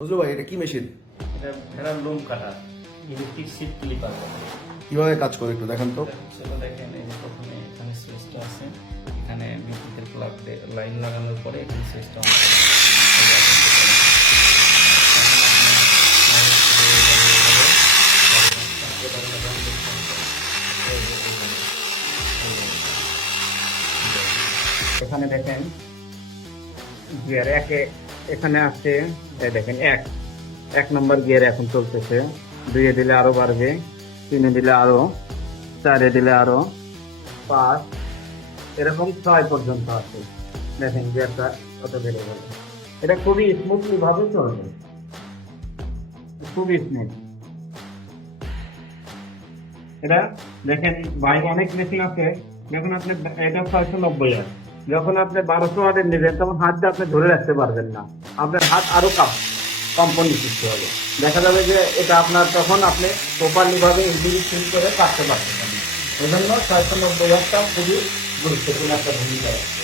বুঝলো ভাই, এটা কি মেশিন? এটা ভেড়ার লোম কাটা ইলেকট্রিক সিট ক্লিপার। কিভাবে কাজ করে একটু দেখান তো। সেটা দেখেন, এই যে প্রথমে এখানে সুইচটা আছে, এখানে বিদ্যুতের প্লাগ লাইন লাগানোর পরে এখানে সুইচটা অন করে। এখানে দেখেন গিয়ার একে, এখানে আছে দেখেন এক নম্বর গিয়ার এখন চলতেছে। 2-এ দিলে আরো বাড়বে, 3-এ দিলে আরো, 4-এ দিলে আরো, 5 এরকম 6 পর্যন্ত আছে। দেখেন গিয়ারটা কত বেড়ে গেল। এটা খুবই স্মুথলি ভাবে চলবে, খুবই স্মুথ। এটা দেখেন বাইরে অনেক মেশিন আছে, যখন আপনি এটা 690 আছে, যখন আপনি 1200 ওয়াটের নেবেন তখন হাত দিয়ে আপনি ধরে রাখতে পারবেন না, আপনার হাত আরো কম্পনি সৃষ্টি হবে। দেখা যাবে যে এটা আপনার তখন আপনি প্রপারলি ভাবে ইঞ্জিন ফিল করে কাটতে পারতেছেন। এই জন্য 690 ওয়াটটা খুবই গুরুত্বপূর্ণ একটা ভূমিকা রাখছে।